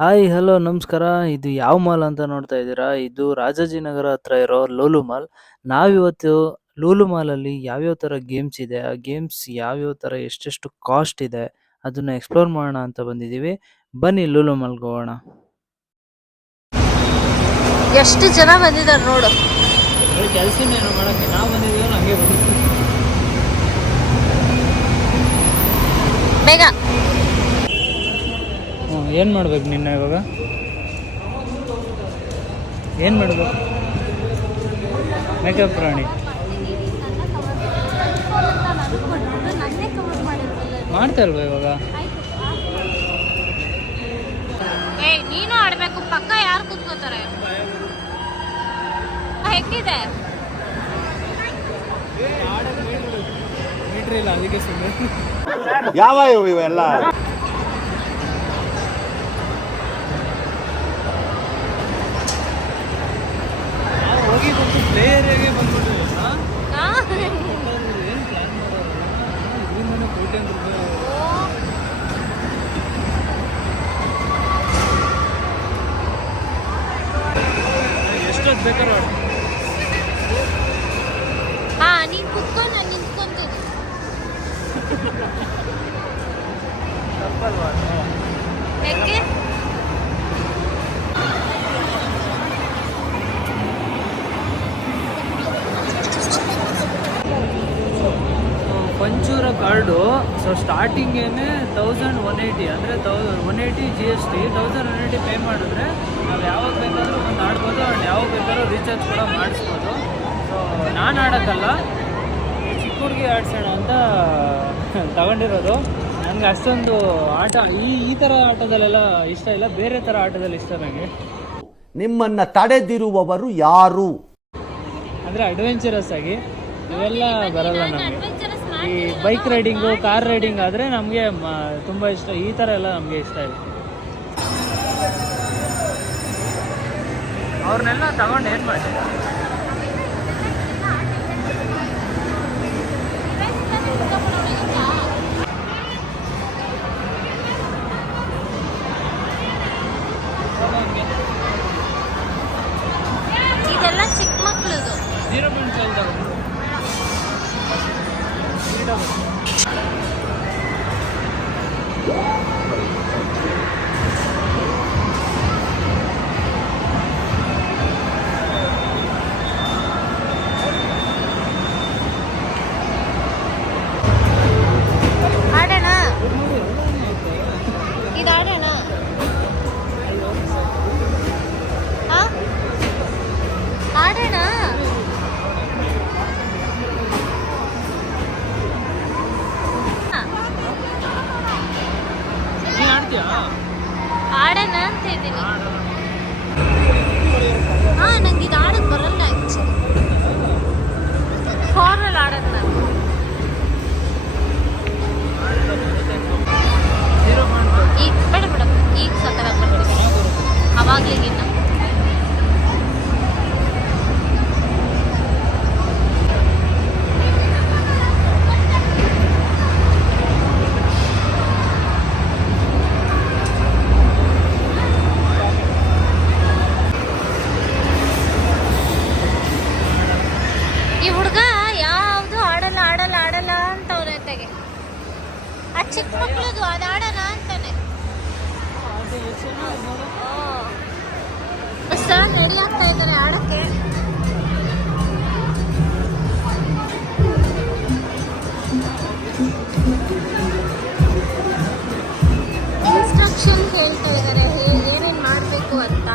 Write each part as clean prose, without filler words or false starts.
Hi hello ನಮಸ್ಕಾರ. ಇದು ಯಾವ ಮಾಲ್ ಅಂತ ನೋಡ್ತಾ ಇದ್ದೀರಾ? ಇದು ರಾಜಾಜಿನಗರ ಹತ್ರ ಇರೋ ಲೂಲು ಮಾಲ್. ನಾವಿವತ್ತು ಲೂಲು ಮಾಲಲ್ಲಿ ಯಾವ್ಯಾವ ಥರ ಗೇಮ್ಸ್ ಇದೆ, ಆ ಗೇಮ್ಸ್ ಯಾವ್ಯಾವ ಥರ ಎಷ್ಟೆಷ್ಟು ಕಾಸ್ಟ್ ಇದೆ ಅದನ್ನ ಎಕ್ಸ್ಪ್ಲೋರ್ ಮಾಡೋಣ ಅಂತ ಬಂದಿದ್ದೀವಿ. ಬನ್ನಿ ಲೂಲು ಮಾಲ್ಗೆ ಹೋಗೋಣ. ಎಷ್ಟು ಜನ ಬಂದಿದ್ದಾರೆ ನೋಡು. ಕೆಲಸನೇನು ಮಾಡೋಕ್ಕೆ ನಾವು ಬಂದಿದ್ದೀವಿ, ಹಂಗೆ ಬಂದಿದ್ದೀವಿ. ಬೇಗ ಏನು ಮಾಡ್ಬೇಕು ನಿನ್ನ ಇವಾಗ? ಏನು ಮಾಡ್ಬೇಕು? ಮೇಕಪ್ ರಾಣಿ ಮಾಡ್ತಾ ಇಲ್ವಾ ಇವಾಗ? ನೀನು ಆಡ್ಬೇಕು, ಪಕ್ಕ ಯಾರು ಕೂತ್ಕೋತಾರೆ? ಹೆಂಗಿದೆ? ಮೀಟ್ರ್ ಇಲ್ಲ, ಅದಕ್ಕೆ ಸುಮ್ಮನೆ. ಯಾವ ಇವೆಲ್ಲ ಹೋಗಿ ಬಂದು ಪ್ಲೇ ಏರಿಯಾಗೆ ಬಂದ್ಬಿಟ್ಟು ಏನು ಪ್ಲಾನ್ ಮಾಡೋದು? ಕೋಟಿ ರೂಪಾಯಿ ಎಷ್ಟೊತ್ತು ಬೇಕಾದ್ರೂ ಆಡ. ನೀನು ಕುತ್ಕೊಂಡು ನಾನು ನಿಂತ್ಕೊಂತೀನಿ. ತಪ್ಪಲ್ವಾ? ಯಾಕೆ? ಪಂಚೂರ ಕಾರ್ಡು ಸ್ಟಾರ್ಟಿಂಗೇನೆ 1180, ಅಂದರೆ 180 GST, 1180 ಪೇ ಮಾಡಿದ್ರೆ ನಾವು ಯಾವಾಗ ಬೇಕಾದರೂ ಒಂದು ಆಡ್ಬೋದು, ಆ್ಯಂಡ್ ಯಾವಾಗ ಬೇಕಾದ್ರೂ ರೀಚಾರ್ಜ್ ಕೂಡ ಮಾಡಿಸ್ಬೋದು. ಸೊ ನಾನು ಆಡೋಕ್ಕಲ್ಲ, ಚಿಕ್ಕ ಹುಡುಗಿ ಆಡ್ಸೋಣ ಅಂತ ತಗೊಂಡಿರೋದು. ನನಗೆ ಅಷ್ಟೊಂದು ಆಟ ಈ ಥರ ಆಟದಲ್ಲೆಲ್ಲ ಇಷ್ಟ ಇಲ್ಲ, ಬೇರೆ ಥರ ಆಟದಲ್ಲಿ ಇಷ್ಟ ನನಗೆ. ನಿಮ್ಮನ್ನ ತಡೆದಿರುವವರು ಯಾರು? ಅಂದರೆ ಅಡ್ವೆಂಚರಸ್ ಆಗಿ ಇವೆಲ್ಲ ಬರಲ್ಲ ನಮಗೆ. ಈ ಬೈಕ್ ರೈಡಿಂಗು, ಕಾರ್ ರೈಡಿಂಗ್ ಆದರೆ ನಮಗೆ ತುಂಬ ಇಷ್ಟ. ಈ ಥರ ಎಲ್ಲ ನಮಗೆ ಇಷ್ಟ ಇದೆ. ಅವ್ರನ್ನೆಲ್ಲ ತಗೊಂಡು ಏನು ಮಾಡಿ? ಇದೆಲ್ಲ ಚಿಕ್ಕ ಮಕ್ಕಳದು. 0.5 ತಗೊಂಡು ಆಡೋಣ, ಇದು ಆಡೋಣ. ಆಡೋಣ. ಆಡೋಣ ಅಂತ ಇದ್ದೀನಿ. ನಂಗೆ ಇದು ಆಡೋದು ಬರಲ್ಲ ಆ್ಯಕ್ಚುಲಿ. ಫಾರ್ನಲ್ಲಿ ಆಡೋದು ನಾನು. ಈಗ ಬೇಡ ಬೇಡ, ಈಗ ಸಕ್ಕತ್ತಾಗಿ ಬರ್ತೀನಿ ಅವಾಗ್ಲಿಗಿನ್ನ. ಈ ಹುಡುಗ ಯಾವುದು ಆಡಲ್ಲ ಆಡಲ್ಲ ಆಡಲ್ಲ ಅಂತ ಅವ್ರ ಜೊತೆಗೆ. ಆ ಚಿಕ್ಕ ಮಕ್ಕಳದು ಅದು ಆಡೋಣ ಅಂತಾನೆ. ರೆಡಿ ಆಗ್ತಾ ಇದ್ದಾರೆ ಆಡಕ್ಕೆ. ಇನ್ಸ್ಟ್ರಕ್ಷನ್ ಹೇಳ್ತಾ ಇದ್ದಾರೆ ಏನೇನು ಮಾಡಬೇಕು ಅಂತ.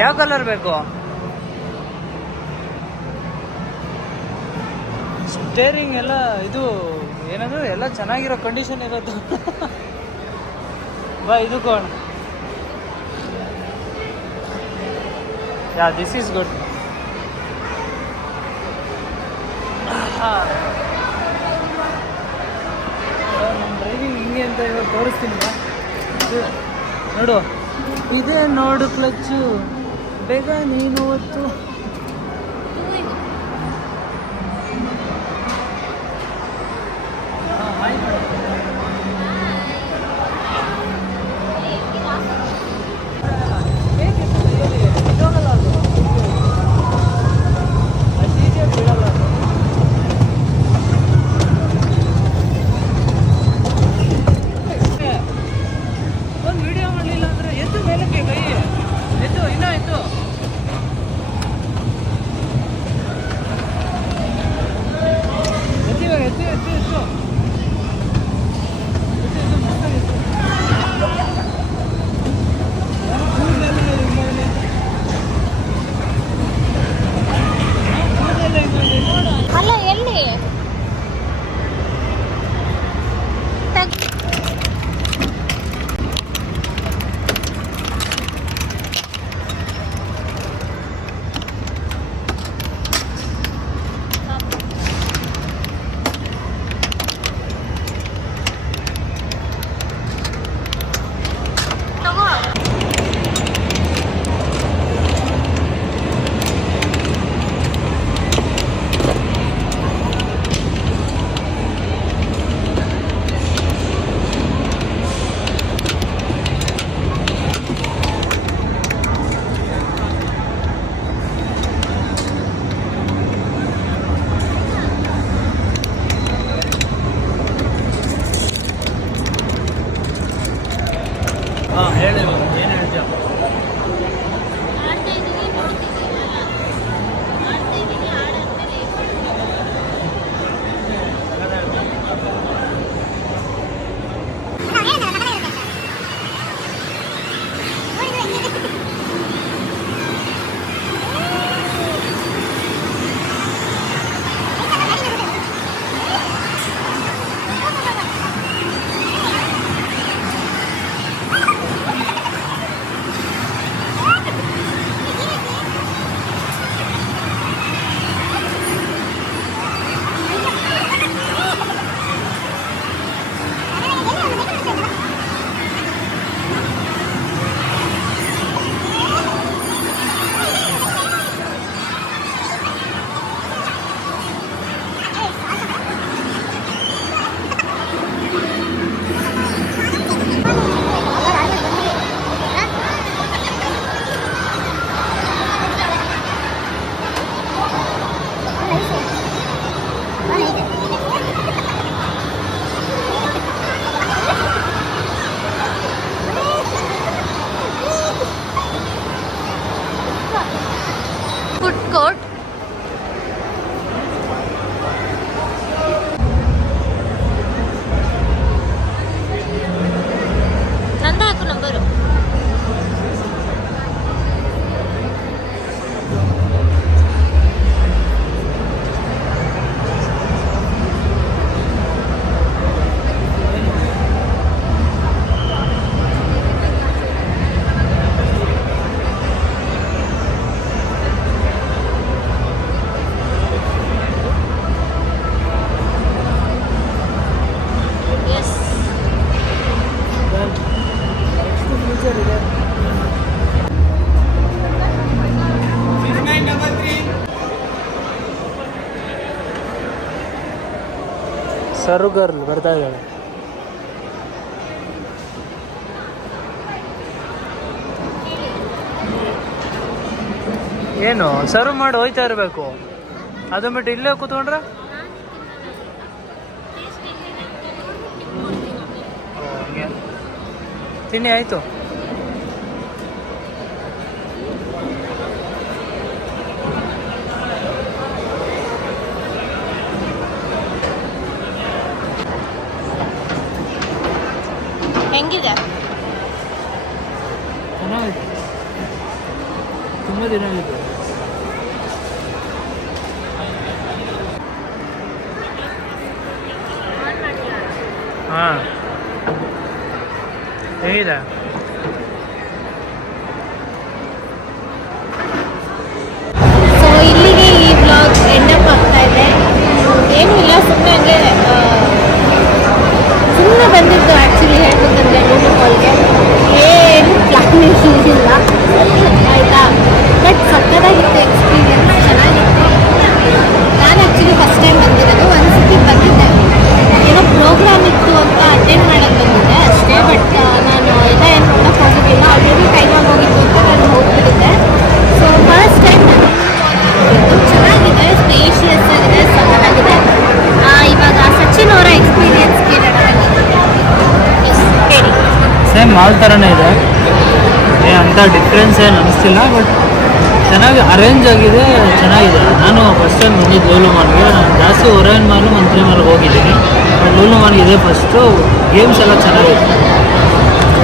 ಯಾವ ಕಲರ್ ಬೇಕು? ಸ್ಟೇರಿಂಗ್ ಎಲ್ಲ ಇದು ಏನಂದ್ರೆ ಎಲ್ಲ ಚೆನ್ನಾಗಿರೋ ಕಂಡೀಷನ್ ಇರೋದು. ಬಾ ಇದು ಕೋಣ. Yeah this is good. ನಮ್ಮ ಡ್ರೈವಿಂಗ್ ಹಿಂಗೆ ಅಂತ ಇವಾಗ ತೋರಿಸ್ತೀನಿ ಬಾ. ನೋಡು ಇದೇ ನೋಡು ಕ್ಲಚ್ಚು, ಬೇಗ ನೀನು ಹೊತ್ತು. ಒಂದು ವಿಡಿಯೋ ಮಾಡಲಿಲ್ಲ ಅಂದ್ರೆ ಎದ್ದು ಮೇಲಕ್ಕೆ ಕೈ ಎದ್ದು ಇನ್ನೂ ಎದ್ದು. ಎದ್ದು ಎದ್ದು ಎದ್ದು ಎದ್ದು ಅಲ್ಲ ಎಲ್ಲಿ ಹೇಳಿ ಏನು ಹೇಳ್ತೀಯ? ಆಡ್ತಾ ಇದ್ದೀನಿ, ನೋಡ್ತಿದ್ದೀನಿ, ಆಡ್ತಾ ಇದ್ದೀನಿ, ಆಡಾದ್ಮೇಲೆ ಫುಡ್ ಕೋರ್ಟ್. ನಂದು ಹಾಕು ನಂಬರು. ಎಸ್ ಫ್ಯೂಚರ್ ಇದೆ. ಸರ್ಗರ್ಲ್ ಬರ್ತಾ ಇದ್ದಾಳೆ. ಏನು ಸರ್ವ್ ಮಾಡಿ ಹೋಯ್ತಾ ಇರಬೇಕು, ಅದು ಬಿಟ್ಟು ಇಲ್ಲೇ ಕೂತ್ಕೊಂಡ್ರೆ ಹಂಗೆ ತಿಂಡಿ ಆಯಿತು. ಹೆಂಗಿದೆ? ಚೆನ್ನಾಗಿತ್ತು. ತುಂಬ ದಿನ ಆಯಿತು. ಹಾಂ ಹೇಗಿದೆ? ಸೊ ಇಲ್ಲಿಗೆ ಈ ಬ್ಲಾಗ್ ಎಂಡಪ್ ಆಗ್ತಾ ಇದೆ. ಏನೂ ಇಲ್ಲ, ಸುಮ್ಮನೆ ಹಂಗೆ ಸುಮ್ಮನೆ ಬಂದಿದ್ದು ಆ್ಯಕ್ಚುಲಿ ಹೇಳ್ಬೇಕಂದ್ರೆ ಲೂಲು ಮಾಲ್ಗೆ. ಏನು ಪ್ಲಾನಿಂಗ್ ಇಲ್ಲ ಆಯಿತಾ, ಬಟ್ ಸಕ್ಕತ್ತಾಗಿತ್ತು ಎಕ್ಸ್ಪೀರಿಯನ್ಸ್, ಚೆನ್ನಾಗಿತ್ತು. ನಾನು ಆ್ಯಕ್ಚುಲಿ ಫಸ್ಟ್ ಟೈಮ್ ಬಂದಿರೋದು. ಒಂದು ಸತಿ ಬಂದಿದ್ದೆ, ಏನೋ ಪ್ರೋಗ್ರಾಮ್ ಇತ್ತು ಅಂತ ಅಟೆಂಡ್ ಮಾಡೋಕ್ಕೆ ಬಂದಿದ್ದೆ ಅಷ್ಟೇ. ಬಟ್ ನಾನು ಎಲ್ಲ ಏನು ನೋಡೋಕ್ಕೆ ಹೋಗಿರಲಿಲ್ಲ, ಆಲ್ರೆಡಿ ಟೈಮ್ ಆಗೋಗಿತ್ತು ಅಂತ ನಾನು ಹೋಗ್ಬಿಟ್ಟಿದ್ದೆ. ಸೊ ಫಸ್ಟ್ ಟೈಮ್ ನಾನು ಚೆನ್ನಾಗಿದೆ, ಸ್ಪೇಷಿಯಸ್ ಆಗಿದೆ, ಸಕ್ಕತ್ತಾಗಿದೆ. ಇವಾಗ ಸಚಿನ್ ಅವರ ಎಕ್ಸ್ಪೀರಿಯನ್ಸ್ ಕೇಳೋಣ. ಎಸ್ ಹೇಳಿ. ಸೇಮ್ ಮಾಲ್ ಥರನೇ ಇದೆ, ಅಂಥ ಡಿಫ್ರೆನ್ಸ್ ಏನು ಅನಿಸ್ತಿಲ್ಲ. ಬಟ್ ಚೆನ್ನಾಗಿ ಅರೇಂಜ್ ಆಗಿದೆ, ಚೆನ್ನಾಗಿದೆ. ನಾನು ಫಸ್ಟ್ ಟೈಮ್ ಬಂದಿದ್ದು ಲೂಲು ಮಾಲ್ಗೆ. ನಾನು ಜಾಸ್ತಿ ಒರೈನ್ ಮಾಲು ಮಂತ್ರಿ ಮಾಲ್ಗೆ ಹೋಗಿದ್ದೀನಿ, ಬಟ್ ಲೂಲು ಮಾಲ್ಗೆ ಇದೆ ಫಸ್ಟು. ಗೇಮ್ಸ್ ಎಲ್ಲ ಚೆನ್ನಾಗಿದೆ.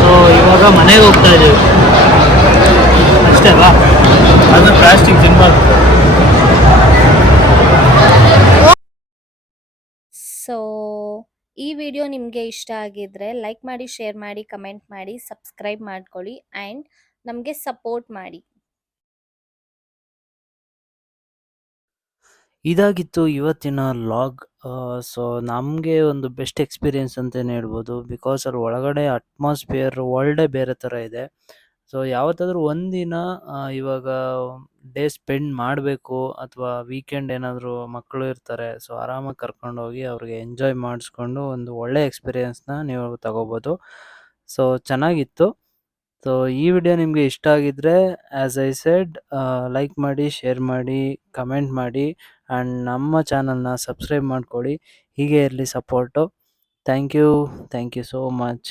ಸೊ ಇವಾಗ ಮನೆಗೆ ಹೋಗ್ತಾ ಇದ್ದೀವಿ ಅಷ್ಟೇ ಅಲ್ವಾ? ಅದು ಪ್ಲಾಸ್ಟಿಕ್ ತಿನ್ಬಾರ್ದು. ಸೊ ಈ ವಿಡಿಯೋ ನಿಮಗೆ ಇಷ್ಟ ಆಗಿದ್ರೆ ಲೈಕ್ ಮಾಡಿ, ಶೇರ್ ಮಾಡಿ, ಕಮೆಂಟ್ ಮಾಡಿ, ಸಬ್ಸ್ಕ್ರೈಬ್ ಮಾಡ್ಕೊಳ್ಳಿ ಆ್ಯಂಡ್ ನಮಗೆ ಸಪೋರ್ಟ್ ಮಾಡಿ. ಇದಾಗಿತ್ತು ಇವತ್ತಿನ ಲಾಗ್. ಸೊ ನಮಗೆ ಒಂದು ಬೆಸ್ಟ್ ಎಕ್ಸ್ಪೀರಿಯೆನ್ಸ್ ಅಂತಲೇ ಹೇಳ್ಬೋದು. ಬಿಕಾಸ್ ಅಲ್ಲಿ ಒಳಗಡೆ ಅಟ್ಮಾಸ್ಫಿಯರ್ ವರ್ಲ್ಡೇ ಬೇರೆ ಥರ ಇದೆ. ಸೊ ಯಾವತ್ತಾದರೂ ಒಂದಿನ ಇವಾಗ ಡೇ ಸ್ಪೆಂಡ್ ಮಾಡಬೇಕು ಅಥವಾ ವೀಕೆಂಡ್ ಏನಾದರೂ ಮಕ್ಕಳು ಇರ್ತಾರೆ, ಸೊ ಆರಾಮಾಗಿ ಕರ್ಕೊಂಡೋಗಿ ಅವ್ರಿಗೆ ಎಂಜಾಯ್ ಮಾಡಿಸ್ಕೊಂಡು ಒಂದು ಒಳ್ಳೆ ಎಕ್ಸ್ಪೀರಿಯೆನ್ಸ್ನ ನೀವು ತಗೋಬೋದು. ಸೊ ಚೆನ್ನಾಗಿತ್ತು. ಸೊ ಈ ವಿಡಿಯೋ ನಿಮಗೆ ಇಷ್ಟ ಆಗಿದ್ರೆ ಆ್ಯಸ್ ಐ ಸೆಡ್, ಲೈಕ್ ಮಾಡಿ, ಶೇರ್ ಮಾಡಿ, ಕಮೆಂಟ್ ಮಾಡಿ ಆ್ಯಂಡ್ ನಮ್ಮ ಚಾನಲ್ನ ಸಬ್ಸ್ಕ್ರೈಬ್ ಮಾಡ್ಕೊಳ್ಳಿ. ಹೀಗೆ ಇರಲಿ support. Thank you so much.